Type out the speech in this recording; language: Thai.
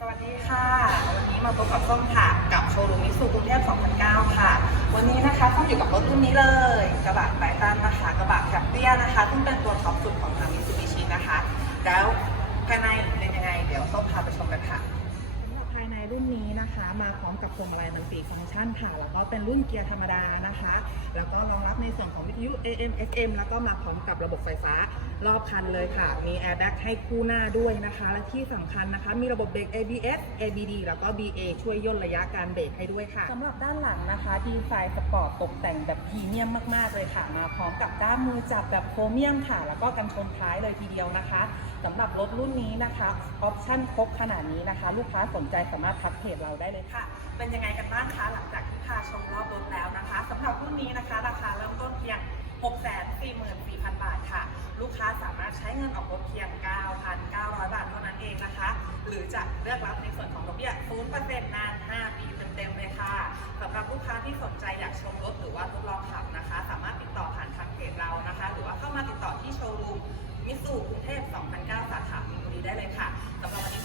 สวัสดีค่ะ วันนี้มาพบกับส้มค่ะกับโชว์รูมมิตซูกรุงเทพ2009 ค่ะ วันนี้นะคะส้มอยู่กับรถรุ่นนี้เลย กระบะไททันนะคะกระบะแคปเปียนะคะ ซึ่งเป็นตัวท็อปสุดของทางมิตซูบิชินะคะ แล้วภายในเป็นยังไง เดี๋ยวส้มพาไปชมกันค่ะภายในรุ่นนี้นะคะ มาพร้อมกับพวงมาลัยมันติฟังก์ชันค่ะ แล้วก็เป็นรุ่นเกียร์ธรรมดานะคะ แล้วก็รองรับในส่วนของวิทยุ AM FM แล้วก็มาพร้อมกับระบบไฟฟ้ารอบคันเลยค่ะ มี airbag ให้คู่หน้าด้วยนะคะ และที่สำคัญนะคะ มีระบบเบรก ABS ABD แล้วก็ BA ช่วยย่นระยะการเบรกให้ด้วยค่ะ สำหรับด้านหลังนะคะ ดีไซน์สปอร์ตตกแต่งแบบพรีเมียมมากๆเลยค่ะ มาพร้อมกับด้ามมือจับแบบโครเมียมค่ะ แล้วก็กันชนท้ายเลยทีเดียวนะคะสำหรับรถรุ่นนี้นะคะออปชั่นครบขนาดนี้นะคะ ลูกค้าสนใจสามารถทักเพจเราได้เลยค่ะค่ะเป็นยังไงกันบ้างคะหลังจากที่ 644,000 บาทค่ะ ลูกค้าสามารถใช้เงินออกรถเพียง 9,900 บาทเท่านั้นเองนะคะ หรือจะเลือกรับในส่วนของดอกเบี้ย0%นาน 5 ปีเต็มๆเลยค่ะสำหรับลูกค้าที่สนใจอยากชมรถหรือว่าทดลองขับนะคะ สามารถติดต่อผ่านทางเพจเรานะคะ หรือว่าเข้ามาติดต่อที่โชว์รูมมิสูกรุงเทพ2009 สาขามีนบุรีได้เลยค่ะสำหรับ